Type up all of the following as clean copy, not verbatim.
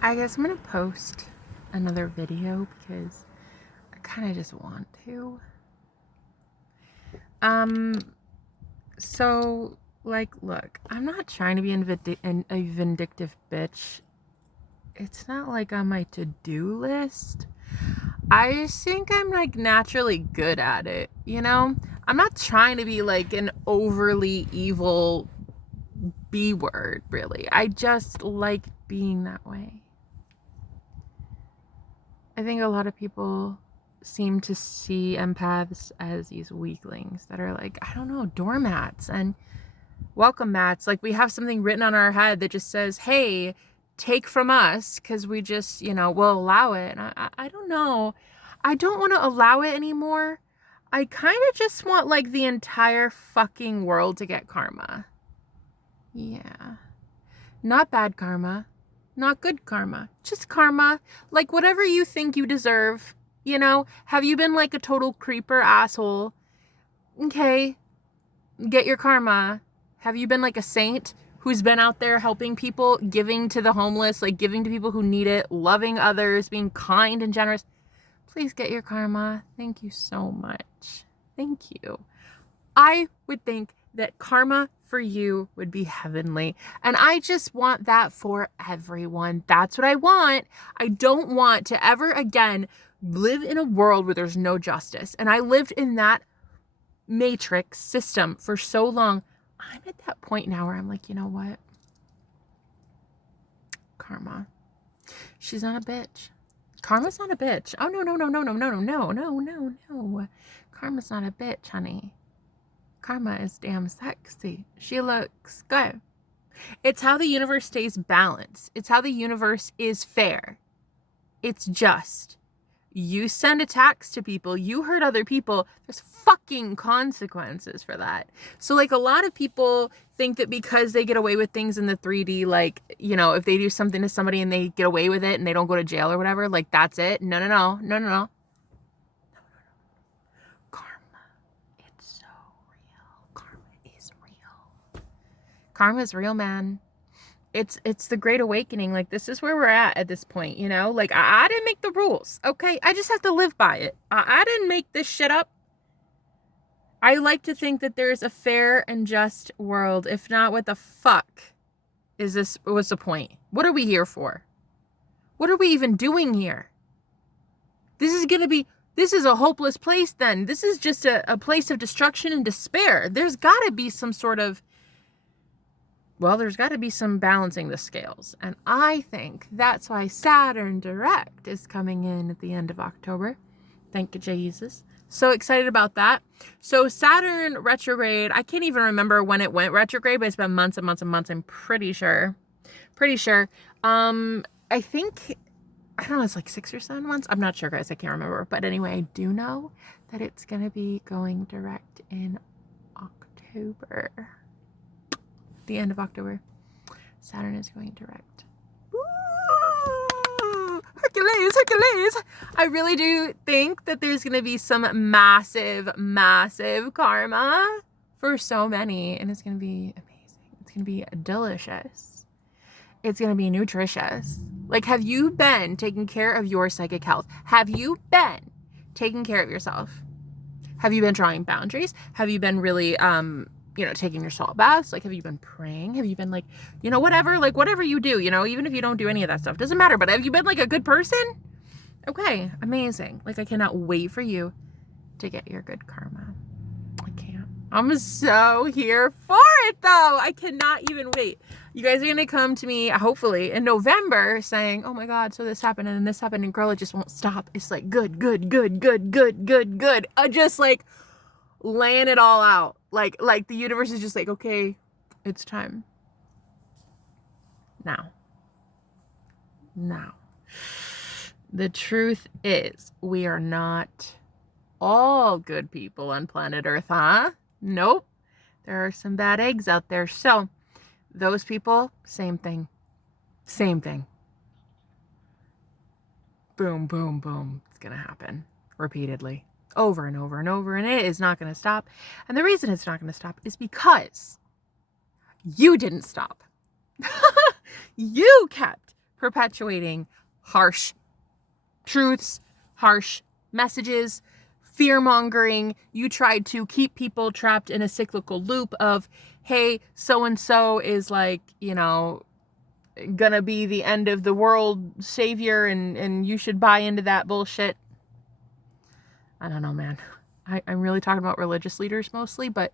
I guess I'm gonna post another video because I kind of just want to. Um, so, like, look, I'm not trying to be a vindictive bitch. It's not like on my to-do list. I just think I'm like naturally good at it, you know? I'm not trying to be like an overly evil B word, really. I just like being that way. I think a lot of people seem to see empaths as these weaklings that are like, I don't know, doormats and welcome mats. Like we have something written on our head that just says, hey, take from us because we just, will allow it. And I don't know. I don't want to allow it anymore. I kind of just want like the entire fucking world to get karma. Yeah. Not bad karma. Not good karma. Just karma. Like whatever you think you deserve. Have you been like a total creeper asshole? Okay. Get your karma. Have you been like a saint who's been out there helping people, giving to the homeless, like giving to people who need it, loving others, being kind and generous? Please get your karma. Thank you so much. Thank you. I would think that karma for you would be heavenly. And I just want that for everyone. That's what I want. I don't want to ever again live in a world where there's no justice. And I lived in that matrix system for so long. I'm at that point now where I'm like, you know what? Karma. She's not a bitch. Karma's not a bitch. Oh, no, no, no, no, no, no, no, no, no, no, no. Karma's not a bitch, honey. Karma is damn sexy. She looks good. It's how the universe stays balanced. It's how the universe is fair. It's just. You send attacks to people, you hurt other people, there's fucking consequences for that. So like a lot of people think that because they get away with things in the 3D, like, if they do something to somebody and they get away with it and they don't go to jail or whatever, like that's it. No, no, no, no, no, no. Karma. It's so real. Karma is real. Karma is real, man. It's the great awakening. Like this is where we're at this point, like I didn't make the rules. Okay. I just have to live by it. I didn't make this shit up. I like to think that there's a fair and just world. If not, what the fuck what's the point? What are we here for? What are we even doing here? This is a hopeless place then. This is just a place of destruction and despair. There's gotta be some sort of there's got to be some balancing the scales. And I think that's why Saturn direct is coming in at the end of October. Thank you, Jesus. So excited about that. So Saturn retrograde, I can't even remember when it went retrograde, but it's been months and months and months. I'm pretty sure. I think, I don't know, it's like 6 or 7 months. I'm not sure, guys. I can't remember. But anyway, I do know that it's going to be going direct in October. The end of October. Saturn is going direct. Woo! Hercules. I really do think that there's going to be some massive, massive karma for so many. And it's going to be amazing. It's going to be delicious. It's going to be nutritious. Like, have you been taking care of your psychic health? Have you been taking care of yourself? Have you been drawing boundaries? Have you been really, taking your salt baths? Like, have you been praying? Have you been like, whatever you do, even if you don't do any of that stuff, doesn't matter. But have you been like a good person? Okay, amazing. Like, I cannot wait for you to get your good karma. I can't. I'm so here for it though. I cannot even wait. You guys are going to come to me, hopefully, in November saying, oh my God, so this happened and this happened. And girl, it just won't stop. It's like, good. Just like laying it all out. Like the universe is just like, okay, it's time. Now. The truth is, we are not all good people on planet Earth, huh? Nope. There are some bad eggs out there. So, those people, same thing. Boom, boom, boom. It's going to happen repeatedly, over and over and over, and it is not going to stop. And the reason it's not going to stop is because you didn't stop. You kept perpetuating harsh truths, harsh messages, fear mongering. You tried to keep people trapped in a cyclical loop of, hey, so and so is like, you know, gonna be the end of the world savior, and you should buy into that bullshit. I don't know, man. I'm really talking about religious leaders mostly, but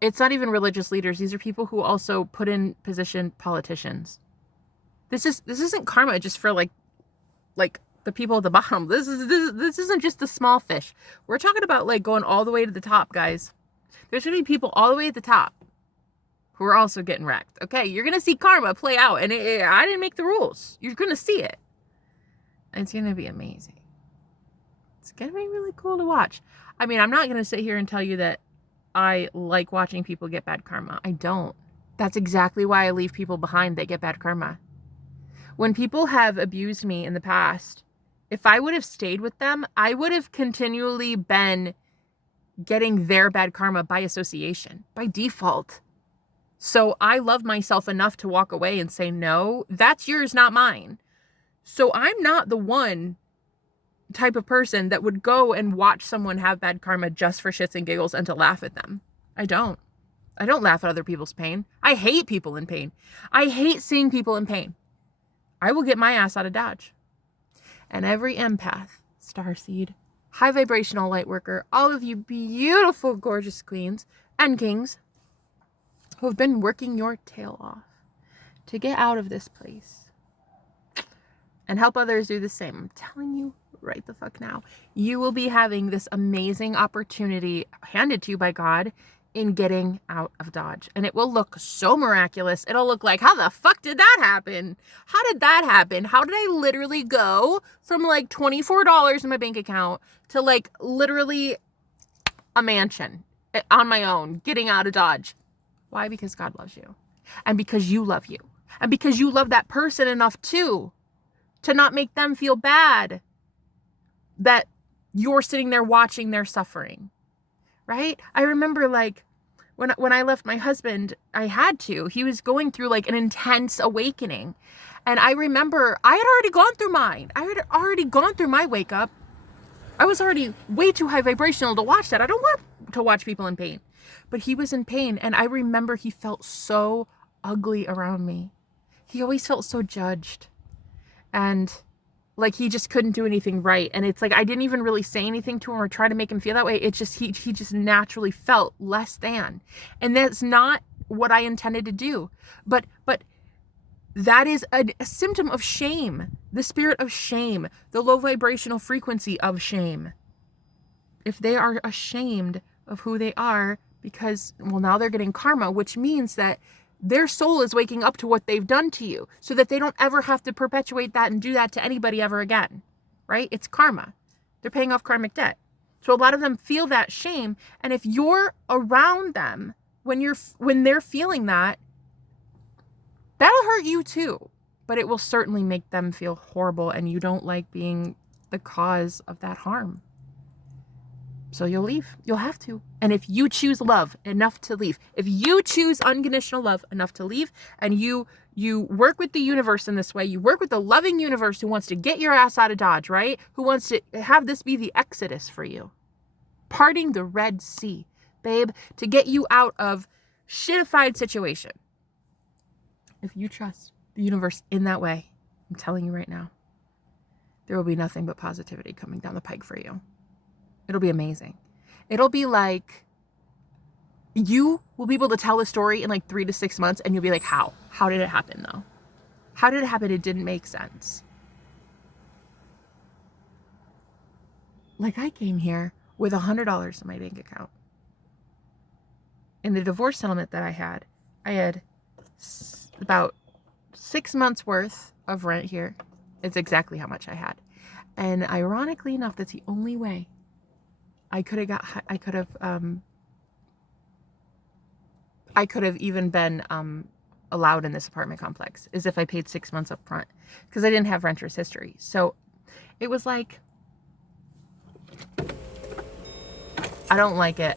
it's not even religious leaders. These are people who also put in position politicians. This isn't karma just for like the people at the bottom. This isn't just the small fish. We're talking about like going all the way to the top, guys. There's gonna be people all the way at the top who are also getting wrecked. Okay, you're gonna see karma play out, and I didn't make the rules. You're gonna see it. It's gonna be amazing. It's gonna be really cool to watch. I mean, I'm not gonna sit here and tell you that I like watching people get bad karma. I don't. That's exactly why I leave people behind that get bad karma. When people have abused me in the past, if I would have stayed with them, I would have continually been getting their bad karma by association, by default. So I love myself enough to walk away and say, no, that's yours, not mine. So I'm not the one type of person that would go and watch someone have bad karma just for shits and giggles and to laugh at them. I don't laugh at other people's pain. I hate people in pain. I hate seeing people in pain. I will get my ass out of Dodge. And every empath, starseed, high vibrational light worker, all of you beautiful, gorgeous queens and kings who have been working your tail off to get out of this place and help others do the same. I'm telling you right the fuck now, you will be having this amazing opportunity handed to you by God in getting out of Dodge. And it will look so miraculous. It'll look like, how the fuck did that happen? How did that happen? How did I literally go from like $24 in my bank account to like literally a mansion on my own, getting out of Dodge? Why? Because God loves you. And because you love you. And because you love that person enough too, to not make them feel bad that you're sitting there watching their suffering, right? I remember like when I left my husband, I had to. He was going through like an intense awakening. And I remember I had already gone through mine. I had already gone through my wake up. I was already way too high vibrational to watch that. I don't want to watch people in pain. But he was in pain. And I remember he felt so ugly around me. He always felt so judged. And like he just couldn't do anything right. And it's like I didn't even really say anything to him or try to make him feel that way. It's just he just naturally felt less than. And that's not what I intended to do. But that is a symptom of shame. The spirit of shame. The low vibrational frequency of shame. If they are ashamed of who they are because, well, now they're getting karma, which means that their soul is waking up to what they've done to you so that they don't ever have to perpetuate that and do that to anybody ever again, right? It's karma. They're paying off karmic debt. So a lot of them feel that shame. And if you're around them when they're feeling that, that'll hurt you too, but it will certainly make them feel horrible and you don't like being the cause of that harm. So you'll leave. You'll have to. And if you choose love enough to leave, if you choose unconditional love enough to leave, and you work with the universe in this way, you work with the loving universe who wants to get your ass out of Dodge, right? Who wants to have this be the exodus for you. Parting the Red Sea, babe, to get you out of shitified situation. If you trust the universe in that way, I'm telling you right now, there will be nothing but positivity coming down the pike for you. It'll be amazing. It'll be like you will be able to tell a story in like 3 to 6 months and you'll be like, how? How did it happen though? How did it happen? It didn't make sense. Like I came here with $100 in my bank account. In the divorce settlement that I had about 6 months worth of rent here. It's exactly how much I had. And ironically enough, that's the only way I could have even been allowed in this apartment complex is if I paid 6 months up front because I didn't have renter's history. So it was like, I don't like it.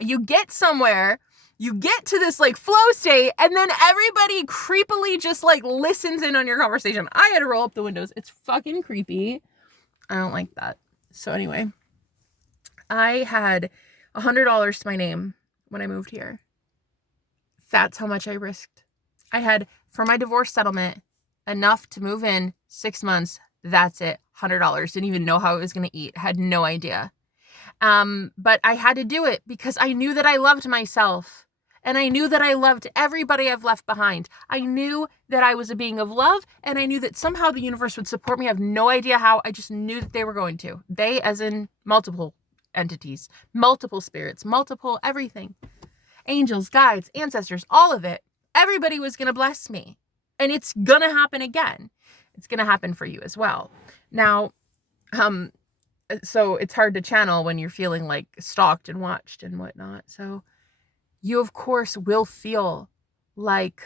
You get somewhere, you get to this like flow state, and then everybody creepily just like listens in on your conversation. I had to roll up the windows. It's fucking creepy. I don't like that. So anyway, I had $100 to my name when I moved here. That's how much I risked. I had, for my divorce settlement, enough to move in 6 months. That's it. $100. Didn't even know how I was going to eat. Had no idea. But I had to do it because I knew that I loved myself. And I knew that I loved everybody I've left behind. I knew that I was a being of love, and I knew that somehow the universe would support me. I have no idea how. I just knew that they were going to. They, as in multiple entities, multiple spirits, multiple everything. Angels, guides, ancestors, all of it. Everybody was going to bless me. And it's going to happen again. It's going to happen for you as well. Now, so it's hard to channel when you're feeling like stalked and watched and whatnot. So you, of course, will feel like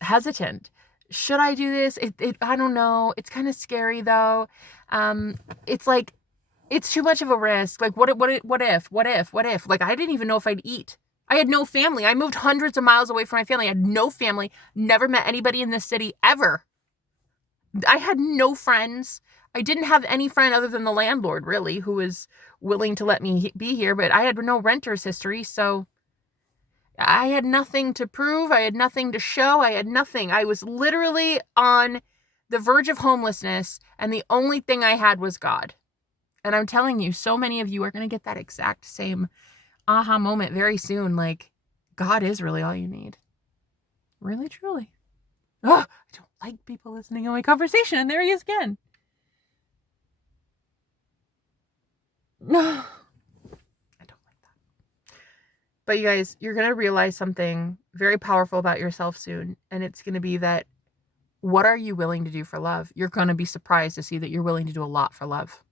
hesitant. Should I do this? I don't know. It's kind of scary though. It's like, it's too much of a risk. Like, what if? Like, I didn't even know if I'd eat. I had no family. I moved hundreds of miles away from my family. I had no family, never met anybody in this city ever. I had no friends. I didn't have any friend other than the landlord, really, who was willing to let me be here, but I had no renter's history, so I had nothing to prove. I had nothing to show. I had nothing. I was literally on the verge of homelessness, and the only thing I had was God. And I'm telling you, so many of you are going to get that exact same aha moment very soon. Like, God is really all you need. Really, truly. Oh, I don't like people listening to my conversation, and there he is again. No, I don't like that. But you guys, you're going to realize something very powerful about yourself soon. And it's going to be that, what are you willing to do for love? You're going to be surprised to see that you're willing to do a lot for love.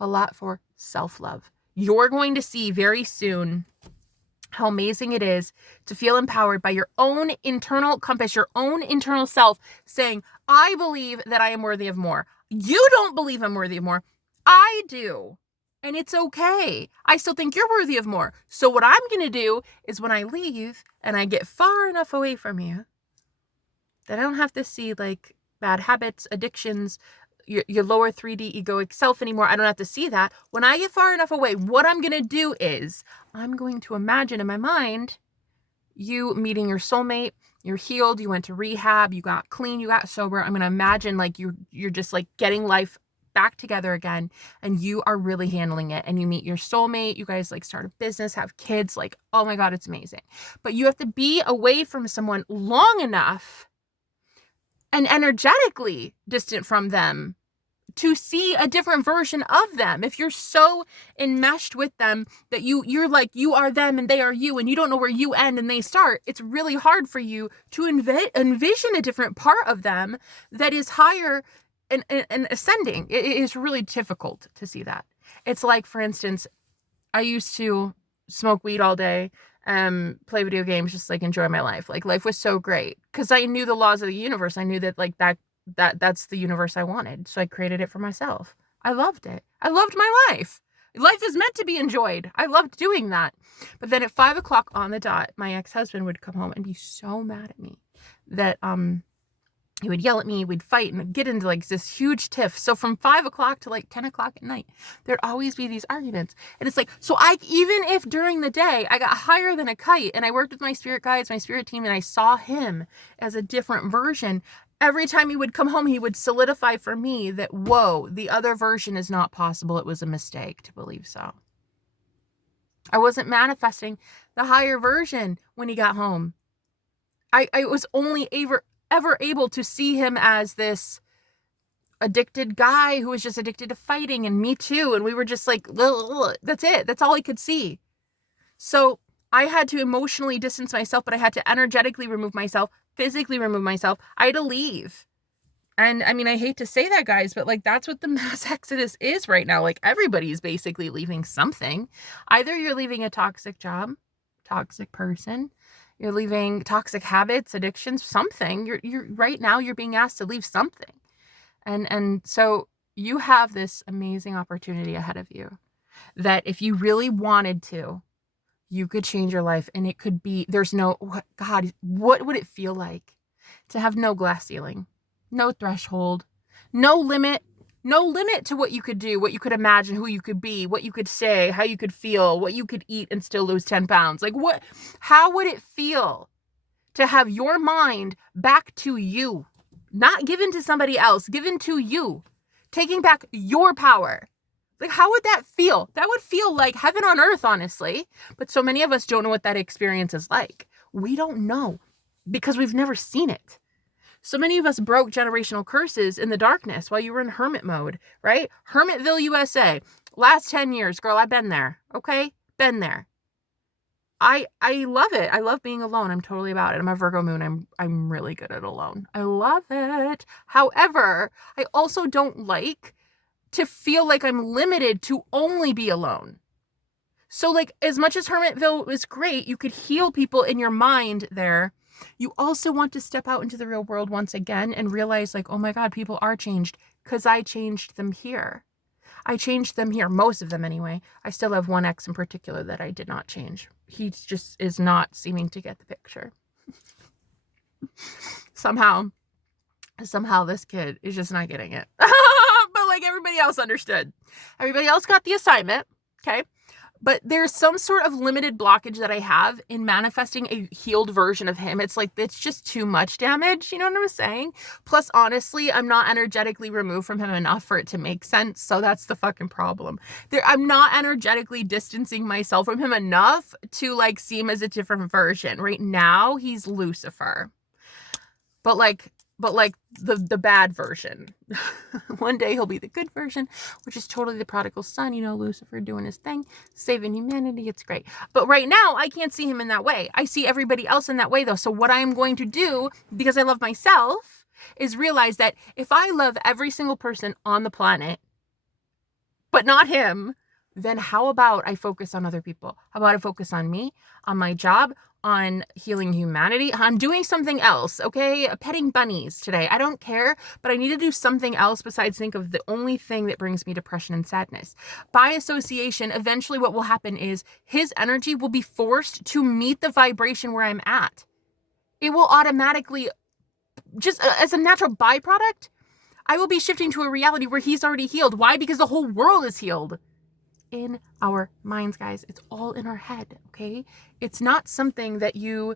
A lot for self-love. You're going to see very soon how amazing it is to feel empowered by your own internal compass, your own internal self saying, I believe that I am worthy of more. You don't believe I'm worthy of more. I do. And it's okay. I still think you're worthy of more. So what I'm going to do is, when I leave and I get far enough away from you that I don't have to see like bad habits, addictions, your lower 3D egoic self anymore. I don't have to see that. When I get far enough away, what I'm going to do is I'm going to imagine in my mind you meeting your soulmate. You're healed. You went to rehab. You got clean. You got sober. I'm going to imagine like you're just like getting life back together again, and you are really handling it, and you meet your soulmate. You guys like start a business, have kids. Like, oh my God, it's amazing. But you have to be away from someone long enough and energetically distant from them to see a different version of them. If you're so enmeshed with them that you're like, you are them and they are you, and you don't know where you end and they start, it's really hard for you to envision a different part of them that is higher and ascending. It is really difficult to see that. It's like, for instance, I used to smoke weed all day, play video games, just like enjoy my life. Like, life was so great because I knew the laws of the universe. I knew that like that's the universe I wanted. So I created it for myself. I loved it. I loved my life. Life is meant to be enjoyed. I loved doing that. But then at 5 o'clock on the dot, my ex-husband would come home and be so mad at me that he would yell at me, we'd fight and get into like this huge tiff. So from 5 o'clock to like 10 o'clock at night, there'd always be these arguments. And it's like, so even if during the day I got higher than a kite and I worked with my spirit guides, my spirit team, and I saw him as a different version, every time he would come home, he would solidify for me that, whoa, the other version is not possible. It was a mistake to believe so. I wasn't manifesting the higher version when he got home. I was only ever able to see him as this addicted guy who was just addicted to fighting, and me too. And we were just like, ugh, that's it. That's all I could see. So I had to emotionally distance myself, but I had to energetically remove myself, physically remove myself. I had to leave. And I mean, I hate to say that, guys, but like, that's what the mass exodus is right now. Like, everybody's basically leaving something. Either you're leaving a toxic job, toxic person, you're leaving toxic habits, addictions, something. You're right now you're being asked to leave something. And so you have this amazing opportunity ahead of you that if you really wanted to, you could change your life, and it could be, there's no, God, what would it feel like to have no glass ceiling, no threshold, no limit to what you could do, what you could imagine, who you could be, what you could say, how you could feel, what you could eat and still lose 10 pounds. Like how would it feel to have your mind back to you, not given to somebody else, given to you, taking back your power? Like, how would that feel? That would feel like heaven on earth, honestly. But so many of us don't know what that experience is like. We don't know because we've never seen it. So many of us broke generational curses in the darkness while you were in hermit mode, right? Hermitville, USA. Last 10 years, girl, I've been there. Okay? Been there. I love it. I love being alone. I'm totally about it. I'm a Virgo moon. I'm really good at alone. I love it. However, I also don't like to feel like I'm limited to only be alone. So like, as much as Hermitville is great, you could heal people in your mind there. You also want to step out into the real world once again and realize like, oh my God, people are changed because I changed them here. I changed them here, most of them anyway. I still have one ex in particular that I did not change. He just is not seeming to get the picture. Somehow this kid is just not getting it. But like everybody else understood. Everybody else got the assignment, okay? But there's some sort of limited blockage that I have in manifesting a healed version of him. It's like, it's just too much damage. You know what I'm saying? Plus, honestly, I'm not energetically removed from him enough for it to make sense. So that's the fucking problem. I'm not energetically distancing myself from him enough to like see him as a different version. Right now, he's Lucifer. But like the bad version. One day he'll be the good version, which is totally the prodigal son, you know, Lucifer doing his thing, saving humanity. It's great. But right now I can't see him in that way. I see everybody else in that way though. So what I am going to do, because I love myself, is realize that if I love every single person on the planet, but not him, then how about I focus on other people? How about I focus on me, on my job, on healing humanity, on doing something else, okay? Petting bunnies today. I don't care, but I need to do something else besides think of the only thing that brings me depression and sadness. By association, eventually what will happen is his energy will be forced to meet the vibration where I'm at. It will automatically, just as a natural byproduct, I will be shifting to a reality where he's already healed. Why? Because the whole world is healed. In our minds, guys. It's all in our head, okay? It's not something that you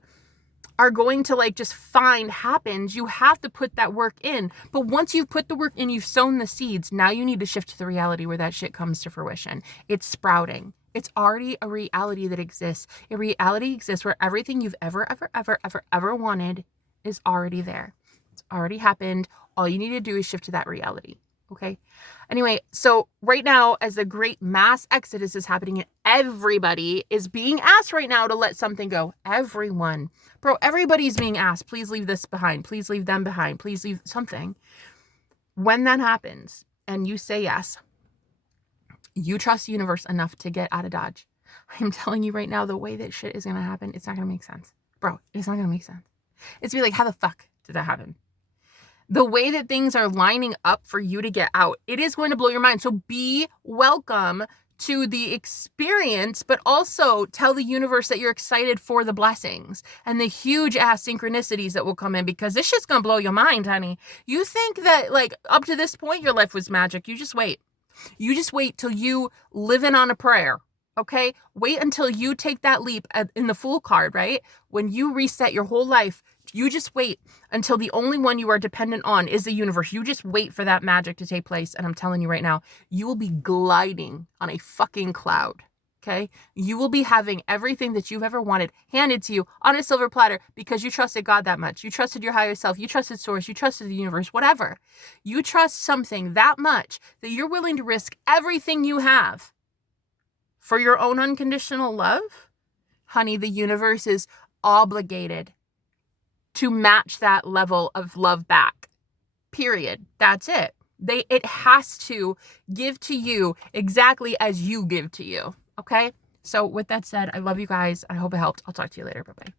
are going to like just find happens. You have to put that work in. But once you've put the work in, you've sown the seeds, now you need to shift to the reality where that shit comes to fruition. It's sprouting. It's already a reality that exists. A reality exists where everything you've ever wanted is already there. It's already happened. All you need to do is shift to that reality. Okay. Anyway, so right now, as the great mass exodus is happening and everybody is being asked right now to let something go. Everyone. Bro, everybody's being asked, please leave this behind. Please leave them behind. Please leave something. When that happens and you say yes, you trust the universe enough to get out of Dodge. I'm telling you right now, the way that shit is going to happen, it's not going to make sense. Bro, it's not going to make sense. It's be like, how the fuck did that happen? The way that things are lining up for you to get out, it is going to blow your mind. So be welcome to the experience, but also tell the universe that you're excited for the blessings and the huge ass synchronicities that will come in, because this shit's going to blow your mind, honey. You think that like up to this point, your life was magic. You just wait. You just wait till you live in on a prayer. Okay? Wait until you take that leap in the Fool card, right? When you reset your whole life, you just wait until the only one you are dependent on is the universe. You just wait for that magic to take place. And I'm telling you right now, you will be gliding on a fucking cloud. Okay? You will be having everything that you've ever wanted handed to you on a silver platter because you trusted God that much. You trusted your higher self. You trusted source. You trusted the universe, whatever. You trust something that much that you're willing to risk everything you have for your own unconditional love. Honey, the universe is obligated to match that level of love back. Period. That's it. It has to give to you exactly as you give to you. Okay? So with that said, I love you guys. I hope it helped. I'll talk to you later. Bye-bye.